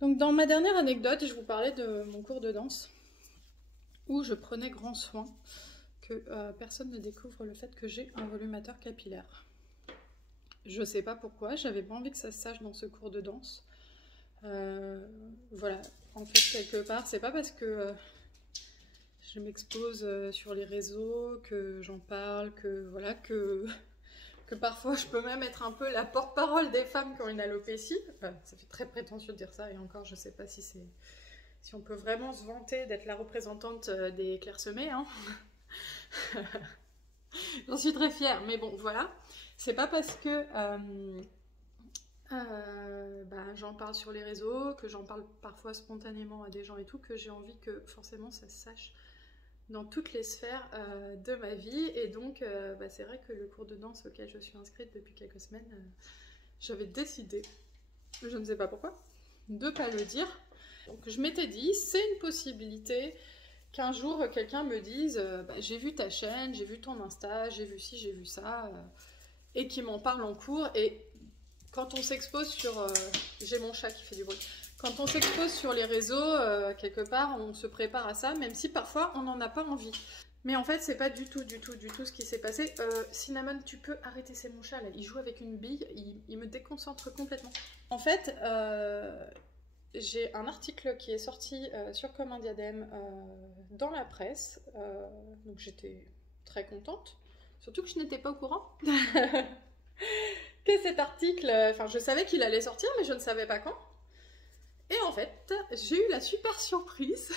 Donc dans ma dernière anecdote, je vous parlais de mon cours de danse où je prenais grand soin que personne ne découvre le fait que j'ai un volumateur capillaire. Je sais pas pourquoi, j'avais pas envie que ça se sache dans ce cours de danse. Voilà, en fait quelque part, c'est pas parce que je m'expose sur les réseaux, que j'en parle, que voilà, que parfois je peux même être un peu la porte-parole des femmes qui ont une alopécie. Enfin, ça fait très prétentieux de dire ça, et encore je sais pas si on peut vraiment se vanter d'être la représentante des clairsemées, hein. J'en suis très fière, mais bon voilà, c'est pas parce que j'en parle sur les réseaux, que j'en parle parfois spontanément à des gens et tout, que j'ai envie que forcément ça se sache dans toutes les sphères de ma vie. Et donc c'est vrai que le cours de danse auquel je suis inscrite depuis quelques semaines, j'avais décidé, je ne sais pas pourquoi, de ne pas le dire. Donc je m'étais dit, c'est une possibilité qu'un jour quelqu'un me dise j'ai vu ta chaîne, j'ai vu ton Insta, j'ai vu ci, j'ai vu ça, et qui m'en parle en cours. Et quand on s'expose sur... j'ai mon chat qui fait du bruit. Quand on s'expose sur les réseaux, quelque part, on se prépare à ça, même si parfois on n'en a pas envie. Mais en fait, c'est pas du tout ce qui s'est passé. Cinnamon, tu peux arrêter, c'est mon chat là. Il joue avec une bille, il me déconcentre complètement. En fait, j'ai un article qui est sorti sur Comme un diadème dans la presse. Donc j'étais très contente. Surtout que je n'étais pas au courant que cet article... Enfin, je savais qu'il allait sortir, mais je ne savais pas quand. Et en fait, j'ai eu la super surprise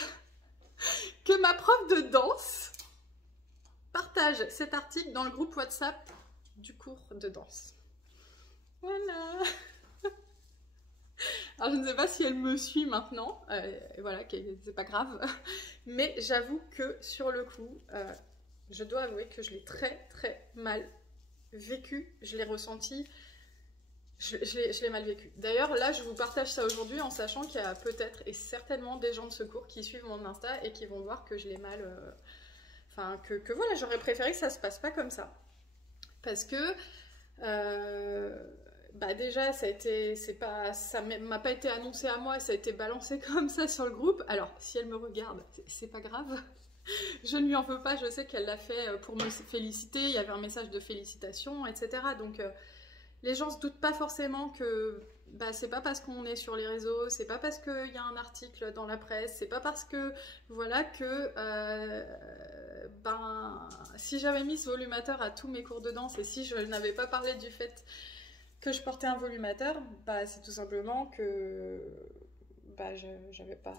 que ma prof de danse partage cet article dans le groupe WhatsApp du cours de danse. Voilà. Alors je ne sais pas si elle me suit maintenant, voilà, c'est pas grave, mais j'avoue que sur le coup, je dois avouer que je l'ai très très mal vécu, je l'ai ressenti. Je l'ai mal vécu. D'ailleurs, là, je vous partage ça aujourd'hui en sachant qu'il y a peut-être et certainement des gens de secours qui suivent mon Insta et qui vont voir que je l'ai mal... Enfin, que voilà, j'aurais préféré que ça se passe pas comme ça. Parce que... déjà, ça m'a pas été annoncé à moi, ça a été balancé comme ça sur le groupe. Alors, si elle me regarde, c'est pas grave. Je ne lui en veux pas, je sais qu'elle l'a fait pour me féliciter. Il y avait un message de félicitations, etc. Donc... les gens se doutent pas forcément que c'est pas parce qu'on est sur les réseaux, c'est pas parce qu'il y a un article dans la presse, c'est pas parce que voilà que si j'avais mis ce volumateur à tous mes cours de danse et si je n'avais pas parlé du fait que je portais un volumateur, c'est tout simplement que j'avais pas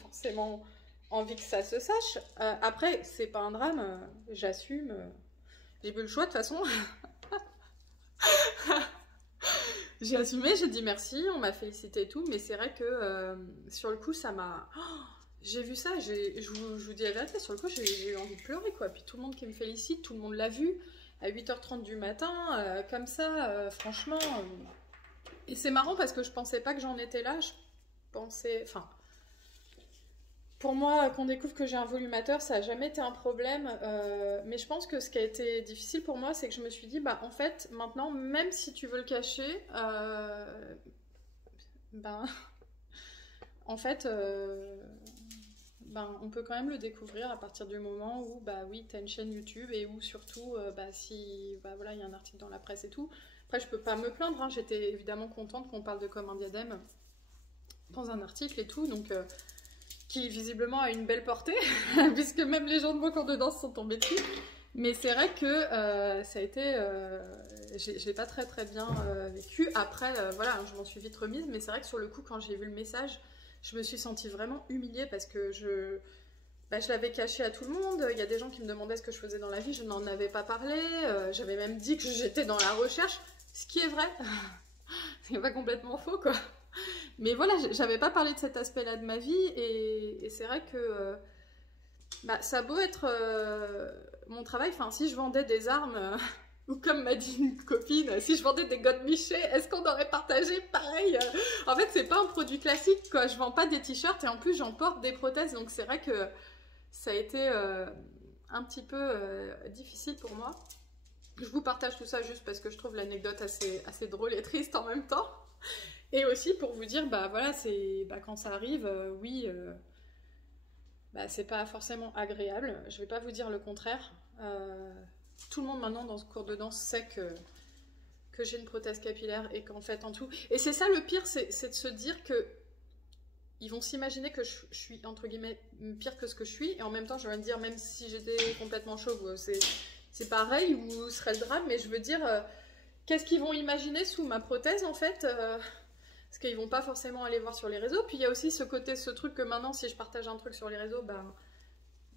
forcément envie que ça se sache. Après, c'est pas un drame, j'assume, j'ai eu le choix de toute façon. J'ai assumé, j'ai dit merci, on m'a félicité et tout, mais c'est vrai que sur le coup, ça m'a... j'ai vu ça, je vous dis la vérité, sur le coup, j'ai eu envie de pleurer, quoi. Puis tout le monde qui me félicite, tout le monde l'a vu, à 8h30 du matin, comme ça, franchement... Et c'est marrant parce que je pensais pas que j'en étais là, je pensais... Enfin... Pour moi, qu'on découvre que j'ai un volumateur, ça n'a jamais été un problème. Mais je pense que ce qui a été difficile pour moi, c'est que je me suis dit, en fait, maintenant, même si tu veux le cacher, en fait, on peut quand même le découvrir à partir du moment où, oui, tu as une chaîne YouTube et où surtout, si, voilà, il y a un article dans la presse et tout. Après, je peux pas me plaindre, hein, j'étais évidemment contente qu'on parle de Comme un diadème dans un article et tout, donc... qui visiblement a une belle portée, puisque même les gens de mon cours de danse sont tombés dessus. Mais c'est vrai que ça a été... je l'ai pas très très bien vécu. Après, voilà, je m'en suis vite remise, mais c'est vrai que sur le coup, quand j'ai vu le message, je me suis sentie vraiment humiliée parce que je l'avais caché à tout le monde. Il y a des gens qui me demandaient ce que je faisais dans la vie, je n'en avais pas parlé. J'avais même dit que j'étais dans la recherche, ce qui est vrai. C'est pas complètement faux, quoi. Mais voilà, j'avais pas parlé de cet aspect-là de ma vie et c'est vrai que ça a beau être mon travail, enfin si je vendais des armes, ou comme m'a dit une copine, si je vendais des godemichés, est-ce qu'on aurait partagé pareil? En fait, c'est pas un produit classique, quoi. Je vends pas des t-shirts et en plus j'en porte des prothèses, donc c'est vrai que ça a été un petit peu difficile pour moi. Je vous partage tout ça juste parce que je trouve l'anecdote assez drôle et triste en même temps. Et aussi pour vous dire, bah voilà, c'est quand ça arrive, oui, bah, c'est pas forcément agréable. Je vais pas vous dire le contraire. Tout le monde maintenant dans ce cours de danse sait que j'ai une prothèse capillaire et qu'en fait en tout. Et c'est ça le pire, c'est de se dire que ils vont s'imaginer que je suis entre guillemets pire que ce que je suis, et en même temps je vais me dire, même si j'étais complètement chauve, c'est pareil, ou ce serait le drame, mais je veux dire, qu'est-ce qu'ils vont imaginer sous ma prothèse en fait, parce qu'ils vont pas forcément aller voir sur les réseaux. Puis il y a aussi ce truc que maintenant, si je partage un truc sur les réseaux, ben,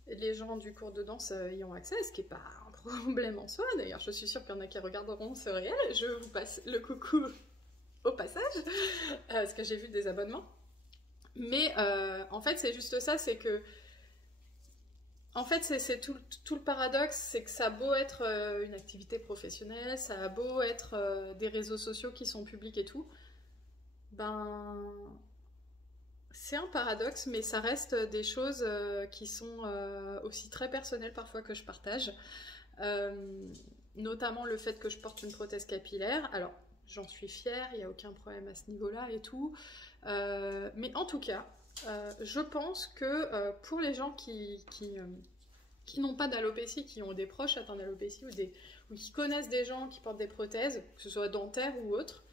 les gens du cours de danse y ont accès, ce qui n'est pas un problème en soi. D'ailleurs, je suis sûre qu'il y en a qui regarderont ce réel. Je vous passe le coucou au passage, parce que j'ai vu des abonnements. Mais en fait, c'est juste ça, c'est que... En fait, c'est tout le paradoxe, c'est que ça a beau être une activité professionnelle, ça a beau être des réseaux sociaux qui sont publics et tout, ben... C'est un paradoxe, mais ça reste des choses qui sont aussi très personnelles parfois que je partage. Notamment le fait que je porte une prothèse capillaire. Alors, j'en suis fière, il n'y a aucun problème à ce niveau-là et tout. Mais en tout cas, je pense que pour les gens qui n'ont pas d'alopécie, qui ont des proches atteints d'alopécie ou qui connaissent des gens qui portent des prothèses, que ce soit dentaires ou autres,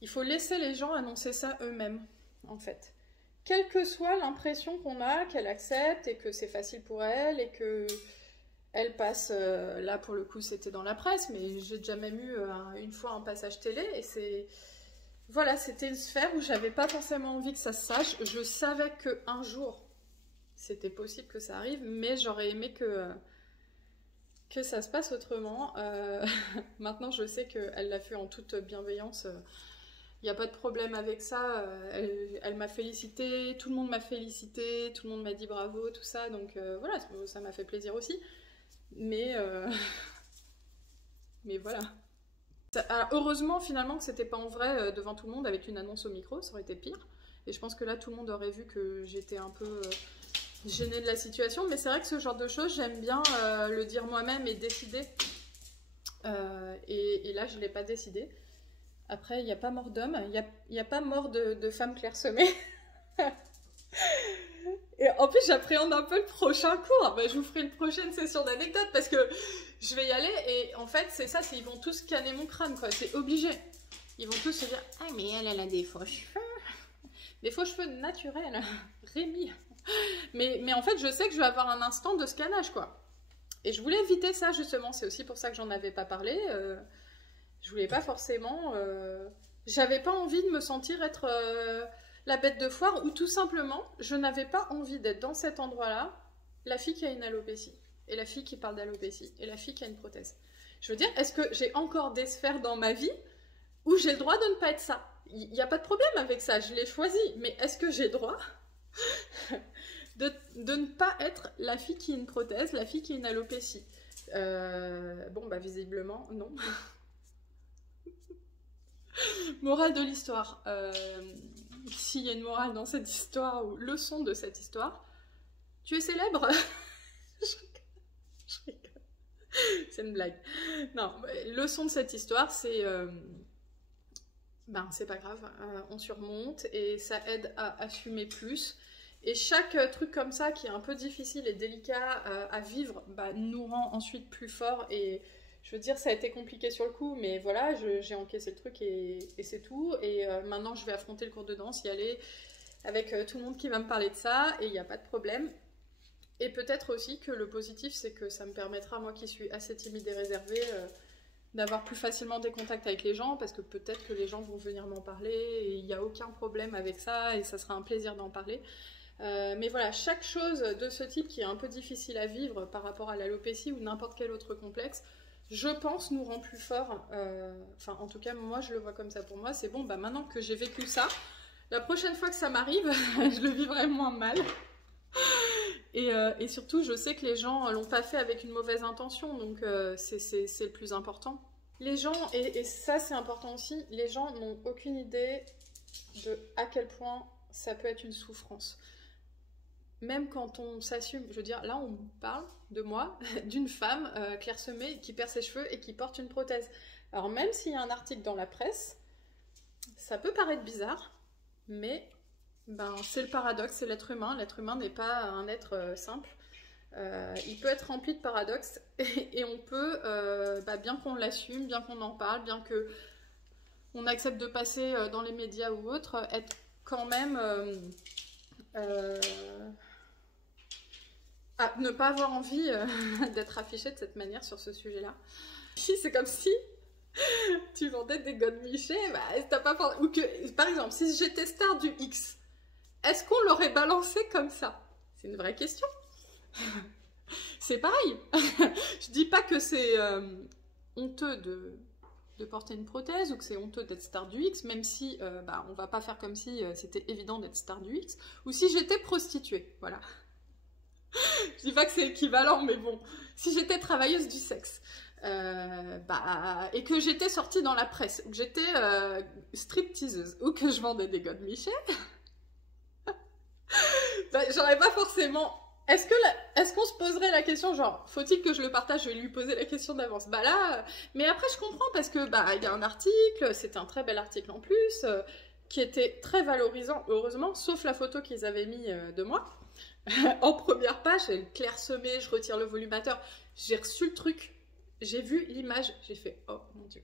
il faut laisser les gens annoncer ça eux-mêmes, en fait. Quelle que soit l'impression qu'on a, qu'elle accepte et que c'est facile pour elle et que elle passe, là pour le coup c'était dans la presse, mais j'ai déjà même eu une fois un passage télé et c'est... Voilà, c'était une sphère où j'avais pas forcément envie que ça se sache. Je savais qu'un jour c'était possible que ça arrive, mais j'aurais aimé que ça se passe autrement. Maintenant je sais qu'elle l'a fait en toute bienveillance. Il n'y a pas de problème avec ça, elle m'a félicité, tout le monde m'a félicité, tout le monde m'a dit bravo, tout ça, donc voilà, ça m'a fait plaisir aussi. Mais voilà. Heureusement finalement que c'était pas en vrai devant tout le monde avec une annonce au micro, ça aurait été pire. Et je pense que là tout le monde aurait vu que j'étais un peu gênée de la situation, mais c'est vrai que ce genre de choses, j'aime bien le dire moi-même et décider. Et là je l'ai pas décidé. Après, il n'y a pas mort d'homme, il n'y a pas mort de femme clairsemée. Et en plus, j'appréhende un peu le prochain cours. Ben, je vous ferai une prochaine session d'anecdotes parce que je vais y aller et en fait, c'est ça, ils vont tous canner mon crâne, quoi. C'est obligé. Ils vont tous se dire « Ah, mais elle a des faux cheveux. » Des faux cheveux naturels. Rémi. Mais en fait, je sais que je vais avoir un instant de scannage, quoi. Et je voulais éviter ça, justement. C'est aussi pour ça que j'en avais pas parlé. Je voulais pas forcément... J'avais pas envie de me sentir être la bête de foire, ou tout simplement, je n'avais pas envie d'être dans cet endroit-là, la fille qui a une alopécie, et la fille qui parle d'alopécie, et la fille qui a une prothèse. Je veux dire, est-ce que j'ai encore des sphères dans ma vie où j'ai le droit de ne pas être ça? Il n'y a pas de problème avec ça, je l'ai choisi, mais est-ce que j'ai droit de ne pas être la fille qui a une prothèse, la fille qui a une alopécie? Bon, bah visiblement, non. Morale de l'histoire. S'il y a une morale dans cette histoire, ou leçon de cette histoire, tu es célèbre. Je rigole. C'est une blague. Non, leçon de cette histoire, c'est... ben, c'est pas grave, on surmonte et ça aide à assumer plus. Et chaque truc comme ça qui est un peu difficile et délicat à vivre, bah, nous rend ensuite plus forts. Et je veux dire, ça a été compliqué sur le coup, mais voilà, j'ai encaissé le truc et c'est tout. Et maintenant, je vais affronter le cours de danse, y aller avec tout le monde qui va me parler de ça, et il n'y a pas de problème. Et peut-être aussi que le positif, c'est que ça me permettra, moi qui suis assez timide et réservée, d'avoir plus facilement des contacts avec les gens, parce que peut-être que les gens vont venir m'en parler, et il n'y a aucun problème avec ça, et ça sera un plaisir d'en parler. Mais voilà, chaque chose de ce type qui est un peu difficile à vivre par rapport à l'alopécie ou n'importe quel autre complexe, je pense nous rend plus forts. Enfin, en tout cas, moi, je le vois comme ça pour moi. C'est bon, bah maintenant que j'ai vécu ça, la prochaine fois que ça m'arrive, je le vivrai moins mal. Et surtout, je sais que les gens l'ont pas fait avec une mauvaise intention, donc c'est le plus important. Les gens, et ça c'est important aussi, les gens n'ont aucune idée de à quel point ça peut être une souffrance. Même quand on s'assume, je veux dire, là on parle de moi, d'une femme clairsemée qui perd ses cheveux et qui porte une prothèse. Alors même s'il y a un article dans la presse, Ça peut paraître bizarre, mais ben, c'est le paradoxe, c'est l'être humain. L'être humain n'est pas un être simple. Il peut être rempli de paradoxes et on peut, bien qu'on l'assume, bien qu'on en parle, bien que on accepte de passer dans les médias ou autre, être quand même ne pas avoir envie d'être affiché de cette manière sur ce sujet-là. C'est comme si tu vendais des godemichés, t'as pas ou que, par exemple, si j'étais star du X, est-ce qu'on l'aurait balancé comme ça? C'est une vraie question. C'est pareil. Je dis pas que c'est honteux de porter une prothèse ou que c'est honteux d'être star du X, même si on va pas faire comme si c'était évident d'être star du X, ou si j'étais prostituée, voilà. Je dis pas que c'est équivalent, mais bon, si j'étais travailleuse du sexe, et que j'étais sortie dans la presse, ou que j'étais stripteaseuse, ou que je vendais des godemichés, j'aurais pas forcément... Est-ce qu'on se poserait la question, genre, faut-il que je le partage? Je vais lui poser la question d'avance. Mais après je comprends parce que, il y a un article, c'était un très bel article en plus, qui était très valorisant, heureusement, sauf la photo qu'ils avaient mis de moi. En première page, elle clairsemée, je retire le volumateur. J'ai reçu le truc, j'ai vu l'image, j'ai fait « Oh mon Dieu !»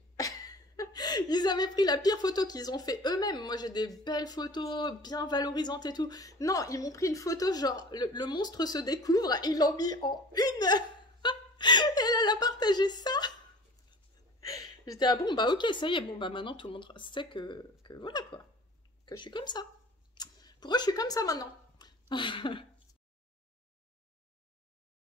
Ils avaient pris la pire photo qu'ils ont fait eux-mêmes. Moi, j'ai des belles photos, bien valorisantes et tout. Non, ils m'ont pris une photo, genre, le monstre se découvre, et ils l'ont mis en une. Et elle a partagé ça. J'étais, ah bon, ok, ça y est, maintenant tout le monde sait que voilà, quoi. Que je suis comme ça. Pour eux, je suis comme ça maintenant.